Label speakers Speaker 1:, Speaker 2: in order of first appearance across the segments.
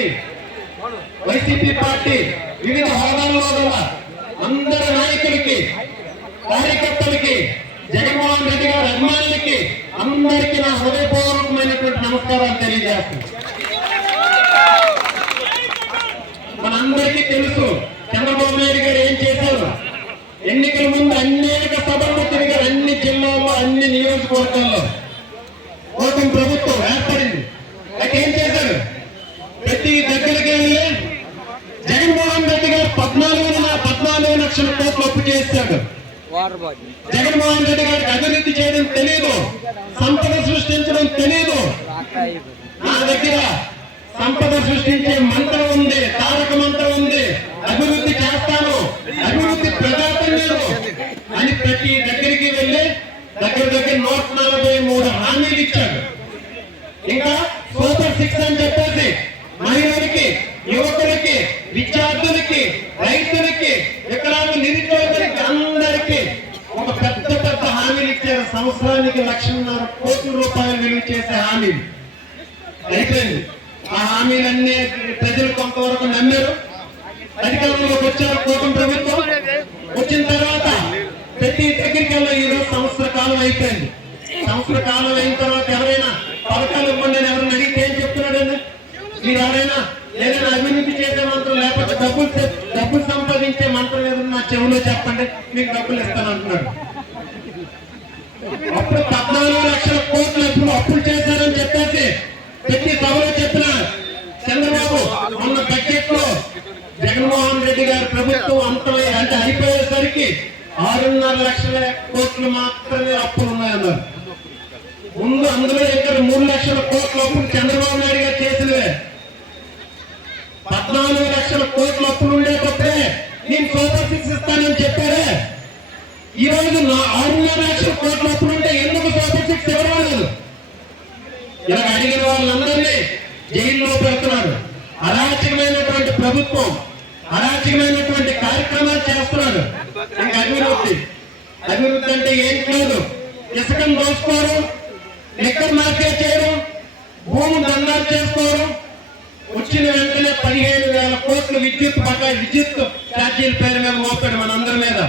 Speaker 1: Party YCP party వివిధ హోదాల్లో గల అందరి నాయకులకి కార్యకర్తలకి జగన్మోహన్ రెడ్డి గారి అభిమానులకి అందరికీ నా హృదయపూర్వకమైనటువంటి నమస్కారాలు తెలియజేస్తున్నాను. మనందరికీ తెలుసు చంద్రబాబు నాయుడు గారు ఏం చేశారు? ఎన్నికల ముందు అనేక సభలు తిరిగారు అన్ని జిల్లాల్లో అన్ని నియోజకవర్గాల్లో. కోటం ప్రభుత్వం జగన్మోహన్ రెడ్డి గారికి అభివృద్ధి చేయడం తెలియదు సంపద సృష్టించడం తెలియదు నా దగ్గర సంపద సృష్టించే మంత్రం ఉంది తారక మంత్రం ఉంది. అభివృద్ధి చేస్తాను. అభివృద్ధి ప్రజాపన్యాలు అని ప్రతి దగ్గరికి వెళ్ళి దగ్గర దగ్గర నూట నలభై మూడు హామీలు ఇచ్చాడు. ఇంకా సూపర్ సిక్స్ అని చెప్పారు మహిళలకి యువకులకి విద్యార్థులకి రైతులకి వికలాంగ నిరుద్యోగులకి అందరికీ ఒక పెద్ద పెద్ద హామీలు ఇచ్చారు సంవత్సరానికి లక్షన్నర కోట్ల రూపాయలు విలువ చేసే హామీ అయిపోయింది. ఆ హామీలన్నీ ప్రజలు కొంతవరకు నమ్మారు. అధికారంలోకి వచ్చారు కూటమి ప్రభుత్వం. వచ్చిన తర్వాత ప్రతి దగ్గరికి ఈ రోజు సంవత్సర కాలం అయిపోయింది. సంవత్సర కాలం అయిన తర్వాత ఎవరైనా పథకాలు ఇవ్వండి ఎవరైనా అడిగితే ఏం చెప్తున్నాడండి? మీరు ఎవరైనా ఏదైనా అభివృద్ధి చేసే మంత్రం లేకపోతే డబ్బులు డబ్బులు సంపాదించే మంత్రం ఏదైనా నా చెవులో చెప్పండి మీకు డబ్బులు ఇస్తాను అంటున్నాడు. అప్పుడు పద్నాలుగు లక్షల కోట్లు ఎప్పుడు అప్పులు చేశారని చెప్పేసి ప్రతి సభలో చెప్పిన చంద్రబాబు మొన్న బడ్జెట్లో జగన్మోహన్ రెడ్డి గారి ప్రభుత్వం అంతమై అంటే అయిపోయేసరికి ఆరున్నర లక్షల కోట్లు మాత్రమే అప్పులు ఉన్నాయన్నారు. ముందు అందులో దగ్గర మూడు లక్షల కోట్ల అప్పులు చంద్రబాబు నాయుడు గారు చేసినవే. పద్నాలుగు లక్షల కోట్ల అప్పులు ఉండేటప్పుడే నేను సూపర్ సిక్స్ ఇస్తానని చెప్పారే. ఈ రోజు నా ఆరున్నర లక్షల కోట్ల ఎందుకు సూపర్ సిక్స్ ఇవ్వలేదు ఇలా అడిగిన వాళ్ళందరినీ జైల్లో పెడుతున్నారు. అరాచకమైనటువంటి ప్రభుత్వం అరాచకమైనటువంటి కార్యక్రమాలు చేస్తున్నారు. ఇంకా అభివృద్ధి. అభివృద్ధి అంటే ఏం కాదు. ఇసుకను దోచుకోవడం లిక్కర్ మార్కెట్ చేయడం భూమి దండాలు చేసుకోవడం వచ్చిన వెంటనే పదిహేను వేల కోట్లు విద్యుత్ బకాయి విద్యుత్ ఛార్జీల పేరు మీద మోపాడు మనందరి మీద.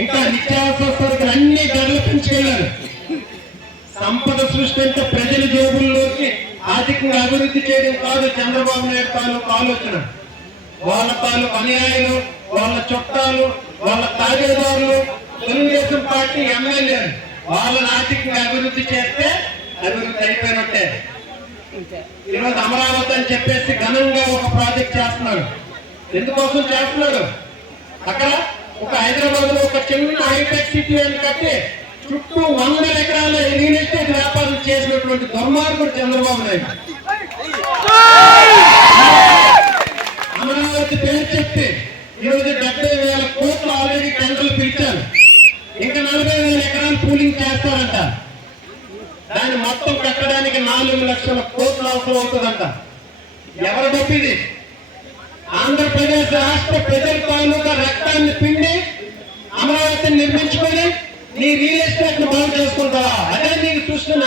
Speaker 1: ఇంకా నిత్యావసర సరుకులు అన్ని ధరలు పెంచుకెళ్ళారు సంపద సృష్టించే ప్రజల జేబుల్లోకి ఆర్థికంగా అభివృద్ధి చేయడం కాదు చంద్రబాబు నాయుడు తాలూకు ఆలోచన. వాళ్ళ తాలూకు అనుయాయులు వాళ్ళ చుట్టాలు వాళ్ళ తాగేదారులు తెలుగుదేశం పార్టీ ఎమ్మెల్యేలు వాళ్ళని ఆర్థికంగా అభివృద్ధి చేస్తే అభివృద్ధి అయిపోయినట్టే. ఈరోజు అమరావతి అని చెప్పేసి ఘనంగా ఒక ప్రాజెక్ట్ చేస్తున్నాడు ఎందుకోసం చేస్తున్నాడు అక్కడ ఒక హైదరాబాద్లో ఒక చిన్న హైటెక్ సిటీ అని కట్టి చుట్టూ వందల ఎకరాల రియల్ ఎస్టేట్ వ్యాపారం చేసినటువంటి దుర్మార్గుడు చంద్రబాబు నాయుడు. అమరావతి పేరు చెప్తే ఈరోజు డెబ్బై వేల కోట్లు ఆల్రెడీ టెండర్లు పిలిచారు. ఇంకా నలభై వేల ఎకరాలు పూలింగ్ చేస్తారంట. దాన్ని మొత్తం కట్టడానికి నాలుగు లక్షల కోట్లు అవసరం అవుతుందంట. ఎవరి డబ్బు ఇది ఆంధ్రప్రదేశ్ రాష్ట్ర ప్రజల తాలూకా రక్తాన్ని పిండి అమరావతిని నిర్మించుకొని నీ రియల్ ఎస్టేట్ను బాగు చేసుకుంటావా? అదే నీకు సృష్టిన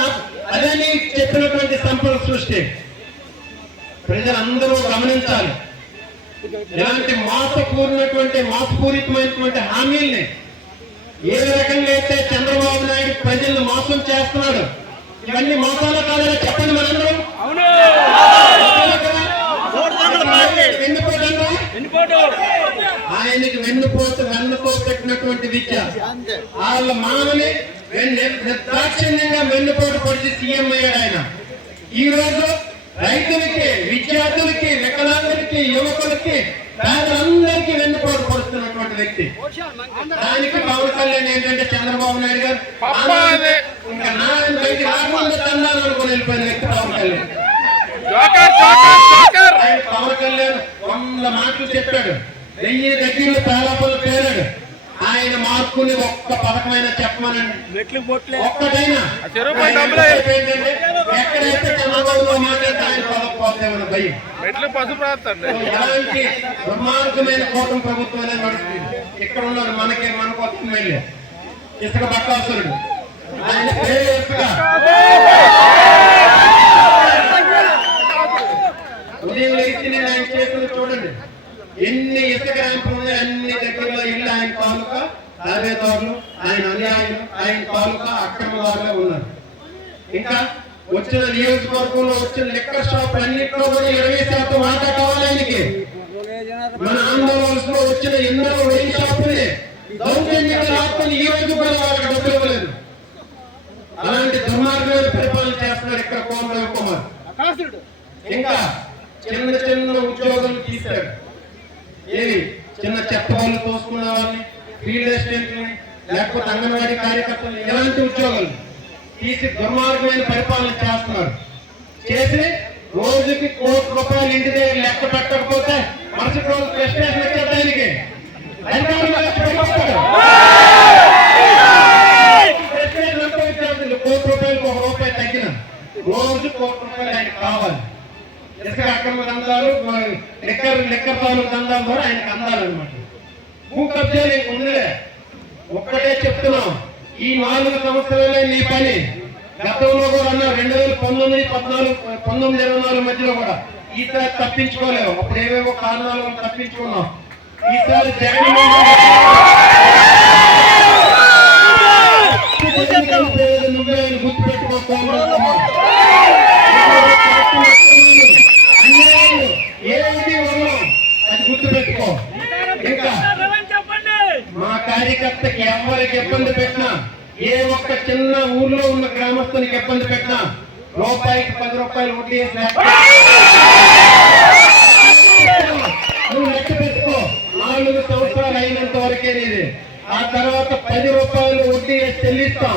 Speaker 1: అదే నీకు చెప్పినటువంటి సంపద సృష్టి. ప్రజలందరూ గమనించాలి. ఇలాంటి మోసపూరినటువంటి మోసపూరితమైనటువంటి హామీల్ని ఏ రకంగా అయితే చంద్రబాబు నాయుడు ప్రజలను మోసం చేస్తున్నాడు ఇవన్నీ మోసాలు కాదని చెప్పండి మనందరం? ఆయనకి వెన్నుపోత వెన్నుపో పెట్టినటువంటి విద్య. వాళ్ళ మామని నిర్దాక్షిణ్యంగా వెన్నుపోటు పొడిచి సీఎం అయ్యాడు ఆయన. ఈ రోజు రైతులకి విద్యార్థులకి వికలాంగులకి యువకులకి పేదలందరికీ వెన్నుపోటు పొడుస్తున్నటువంటి వ్యక్తి. దానికి పవన్ కళ్యాణ్ ఏంటంటే చంద్రబాబు నాయుడు గారు? ఇంకా నారాయణ బయటికి రాకుండా తండాలు అనుకుని వెళ్ళిపోయిన వ్యక్తి పవన్ కళ్యాణ్ ఆయన పవన్ కళ్యాణ్ వంద మాటలు చెప్పాడు. వెయ్యి దగ్గరలో పేలాపలు పేరాడు. ఆయన మార్పుని ఒక్క పథకమైన చెప్పమనండి.
Speaker 2: మెట్లు బొట్లే
Speaker 1: ఒక్కటైనా.
Speaker 3: చెరువు
Speaker 1: ఆయన
Speaker 3: డబ్బులే.
Speaker 1: ఏంటంటే ఎక్కడైతే చంద్రబాబు మాట్లాడితే ఆయన పదకపోతేమన్న భయం
Speaker 3: మెట్లు పసుపు రాస్తండి.
Speaker 1: ఎలాంటి బ్రహ్మాండమైన కూటమి ప్రభుత్వం అనేది నడుస్తుంది. ఇక్కడ ఉన్నారు మనకి మన కోసం వెళ్ళి ఇసుక బక్కాసురుడు ఆయన పేరు ఇసుక ఎన్ని ఇసుక ర్యాంపులు అన్ని దగ్గరలో ఇల్లు ఆయన తాలూకా దావేదారులు ఆయన అన్యాయం ఆయన తాలూక అక్రమ అక్రమదారులు ఉన్నారు. ఇంకా వచ్చిన నియోజకవర్గంలో వచ్చిన లెక్కర్ షాప్ అన్నింటిలో కూడా ఇరవై శాతం వాటా కావాలి ఆయనకి. మన ఆంధ్రప్రదేశ్లో వచ్చిన ఎన్నో వెయ్యి షాపులే. దౌర్జన్యాలు ఈ రోజు కూడా వాళ్ళకి డబ్బులు ఇవ్వలేదు. అలాంటి దుర్మార్గమైన పరిపాలన చేస్తున్నారు ఇక్కడ కోమరావు కుమార్. ఇంకా చిన్న చిన్న ఉద్యోగం తీశారు ఏవి చిన్న చెత్త వాళ్ళు తోసుకున్న వాళ్ళని ఫీల్డ్ అసిస్టెంట్ లేకపోతే అంగన్వాడీ కార్యకర్తలు ఎలాంటి ఉద్యోగాలు తీసి దుర్మార్గమైన పరిపాలన చేస్తున్నారు. చేసి రోజుకి కోటి రూపాయలు ఇంటి దగ్గర లెక్క పెట్టకపోతే మరుసటి రోజు ప్రెస్టేషన్ వచ్చేది ఆయనకి కోటి రూపాయలకు ఒక రూపాయి తగ్గిన. రోజు కోటి రూపాయలు ఆయనకి కావాలి. ఇసుక అక్రమ దందాలు లెక్కర్ లెక్కర్ తాలూకు దందాలు కూడా ఆయనకు అందాలన్నమాట. భూ కబ్జాలు ఉందిలే. ఒక్కటే చెప్తున్నాం. ఈ నాలుగు సంవత్సరాలే నీ పని. గతంలో కూడా అన్న రెండు వేల పంతొమ్మిది పద్నాలుగు పంతొమ్మిది ఇరవై నాలుగు మధ్యలో కూడా ఈసారి తప్పించుకోలేవు. అప్పుడు ఏవేవో కారణాలు తప్పించుకున్నాం. ఈసారి జగన్మోహన్ రెడ్డి నువ్వే అని గుర్తుపెట్టుకో అన్యాయాలు ఏమిటి ఉన్నాం అది గుర్తుపెట్టుకో ఇంకా మా కార్యకర్తకి ఎవరికి ఇబ్బంది పెట్టినా ఏ ఒక్క చిన్న ఊర్లో ఉన్న గ్రామస్తునికి ఇబ్బంది పెట్టినా రూపాయికి పది రూపాయలు వడ్డీ నువ్వు లెక్క పెట్టుకో నాలుగు సంవత్సరాలు అయినంత వరకే నీది. ఆ తర్వాత పది రూపాయలు వడ్డీ వేసి చెల్లిస్తాం.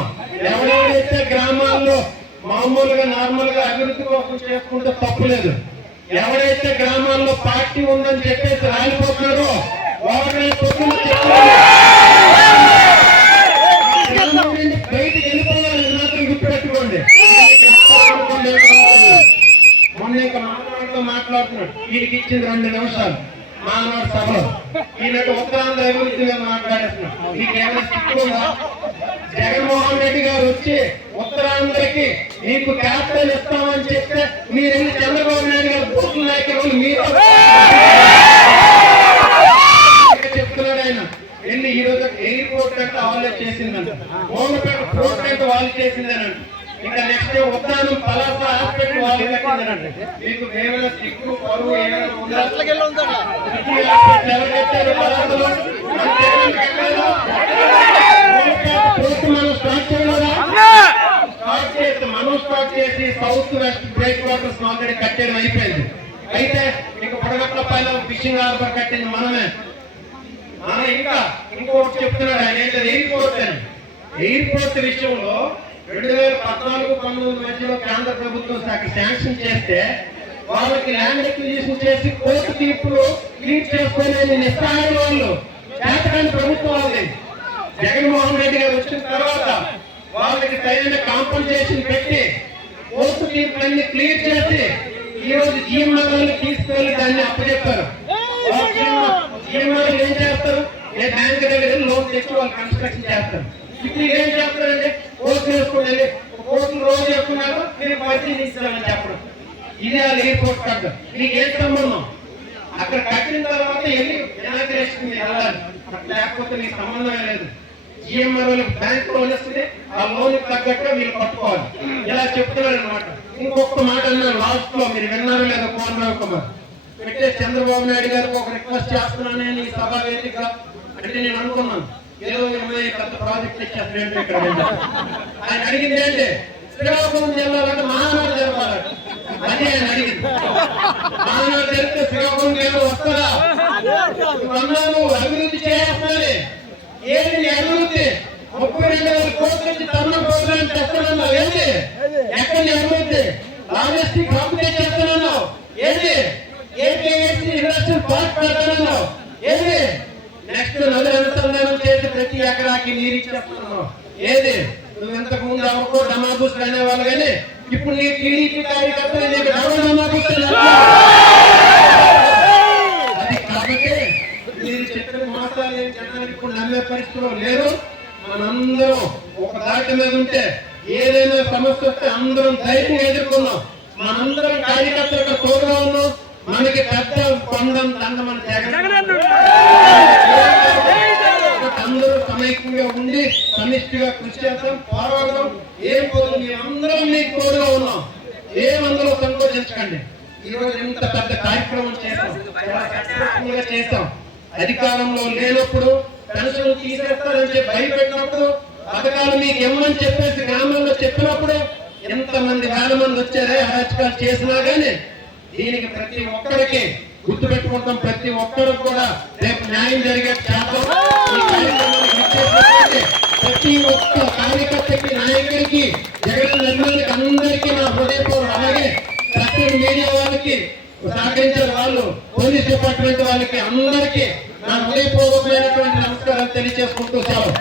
Speaker 1: ఎవరెవరైతే గ్రామాల్లో మామూలుగా నార్మల్గా అభివృద్ధి కోసం చేసుకుంటే తప్పులేదు ఎవరైతే గ్రామాల్లో పార్టీ ఉందని చెప్పేసి రాలిపోతున్నారో వాళ్ళని మాట్లాడుతున్నాడు ఇచ్చింది రెండు నిమిషాలు. మానవాడు సభలో ఈయనకు ఉత్తరాంధ్ర అభివృద్ధిగా మీద మీకు ఏమైనా సిక్కు జగన్మోహన్ రెడ్డి గారు వచ్చి ఉత్తరాంధ్రకి మీకు క్యాపిటల్ ఇస్తామని చెప్తే మీరు చంద్రబాబు నాయుడు గారు బూతులు నాయకులు మీరు ఇక్కడ చెప్తున్నాడు ఆయన. వెళ్ళి ఈ రోజు ఎయిర్పోర్ట్ అంటే వాళ్ళే చేసిందంట. మోగపేట పోర్ట్ అంటే వాళ్ళు చేసిందనంట. ఇంకా నెక్స్ట్ ఉద్దానం పలాస హాస్పిటల్ మీకు పరువు ఏమైనా మన స్టార్ట్ చేసి south west break waters already కట్టేయడం అయిపోయింది. అయితే ఇంకా పొడగట్ల పైన ఫిషింగ్ హార్బర్ కట్టింది మనమే. మన ఇంకా ఇంకొకటి చెప్తున్నాడు ఆయన ఏంటది? ఎయిర్పోర్ట్ విషయంలో రెండు వేల పద్నాలుగు పంతొమ్మిది మధ్యలో కేంద్ర ప్రభుత్వం శాఖ శాంక్షన్ చేస్తే వాళ్ళకి ల్యాండ్ ఎక్విజిషన్ చేసి కోర్టు తీర్పులు క్లీన్ చేసుకునే నిస్సహాయ వాళ్ళు. చేతకాని ప్రభుత్వం వాళ్ళది. జగన్మోహన్ రెడ్డి గారు వచ్చిన తర్వాత వాళ్ళకి తగిన కాంపన్సేషన్ పెట్టి కోర్టు తీర్పులన్నీ క్లియర్ చేసి ఈ రోజు జీఎంఆర్లు తీసుకెళ్ళి దాన్ని అప్పచెప్పారు. జీఎంఆర్ ఏం చేస్తారు? ఏ బ్యాంక్ దగ్గర లోన్ తెచ్చి వాళ్ళు కన్స్ట్రక్షన్ చేస్తారు. ఇప్పుడు ఏం చేస్తారంటే కోర్టు వేసుకుని కోర్టు రోజు చెప్తున్నారు మీరు పరిశీలించాలని చెప్పడం. ఇది ఆ ఎయిర్పోర్ట్ కట్ట మీకు ఏం సంబంధం? అక్కడ కట్టిన తర్వాత వెళ్ళి ఇనాగ్రేషన్ వెళ్ళాలి. అక్కడ లేకపోతే నీకు సంబంధమే లేదు. జిఎంఆర్ బ్యాంక్ లోన్ ఇస్తుంది ఆ లోన్ తగ్గట్టుగా వీళ్ళు పట్టుకోవాలి ఇలా చెప్తున్నారు అనమాట ఇంకొక మాట అన్నారు లాస్ట్లో మీరు విన్నారు లేదా కోనరావు కుమార్ పెట్టే చంద్రబాబు నాయుడు గారికి ఒక రిక్వెస్ట్ చేస్తున్నాను నేను ఈ సభ వేదిక అంటే నేను అనుకున్నాను. ఏదో ఇరవై పెద్ద ప్రాజెక్ట్ ఇచ్చేస్తాడు ఇక్కడ ఆయన అడిగింది ఏంటి? శ్రీకాకుళం జిల్లాలో మహానాడు జరపాలట అది ఆయన అడిగింది. మహానాడు జరిగితే శ్రీకాకుళం జిల్లా వస్తుందా? అన్నాను అభివృద్ధి చేయాలి ఏంటి అభివృద్ధి? ముప్పై రెండు వేల కోట్ల నుంచి తమ ప్రోగ్రామ్ చేస్తానన్నావు ఏంటి ఎక్కడ అభివృద్ధి? లాజిస్టిక్ హబ్ చేస్తానన్నావు. ఏంటి ఏపీఎస్సీ ఇండస్ట్రియల్ పార్క్ పెడతానన్నావు ఏంటి నెక్స్ట్ నది అనుసంధానం చేసి ప్రతి ఎకరాకి నీరు ఇచ్చేస్తున్నావు. ఏది? నువ్వు ఇంతకు ముందు ఎవరికో డమాబూస్ అనేవాళ్ళు కానీ ఇప్పుడు నీ టీడీపీ కార్యకర్తలు నీకు ఎవరు డమాబూస్ అది కాబట్టి మీరు చెప్పిన మాసాలు ఏం జనానికి ఇప్పుడు నమ్మే పరిస్థితిలో లేరు. మనందరం ఒక దాటి మీద ఉంటే ఏదైనా సమస్య వస్తే అందరం ధైర్యంగా ఎదుర్కొన్నాం. మనందరం కార్యకర్తలకు తోడుగా ఉన్నాం. మనకి పెద్ద కొండం దండ మన జగన్ అందరూ సమైక్యంగా ఉండి సమిష్టిగా కృషి చేద్దాం పోరాడదాం. ఏం పోదు మేము అందరం మీకు తోడుగా ఉన్నాం. ఏం మందులో సంకోచించకండి ఈ రోజు ఇంత పెద్ద కార్యక్రమం చేస్తాం చాలా చేస్తాం అధికారంలో లేనప్పుడు పెన్షన్ తీసేస్తారని చెప్పి భయపెట్టినప్పుడు పథకాలు మీకు ఇమ్మని చెప్పేసి గ్రామాల్లో చెప్పినప్పుడు ఎంతమంది వేల మంది వచ్చారే అరాచకాలు చేసినా కానీ దీనికి ప్రతి ఒక్కరికి గుర్తుపెట్టుకుంటాం ప్రతి ఒక్కరు కూడా రేపు న్యాయం జరిగే ప్రతి ఒక్క కార్యకర్తకి నాయకుడికి జగన్ నిర్మాణానికి అందరికీ నా హృదయపూర్వం అలాగే ప్రతి మీడియా వాళ్ళకి సహకరించిన వాళ్ళు పోలీస్ డిపార్ట్మెంట్ వాళ్ళకి అందరికీ నా హృదయపూర్వకమైనటువంటి నమస్కారాలు తెలియజేసుకుంటూ సెలవు.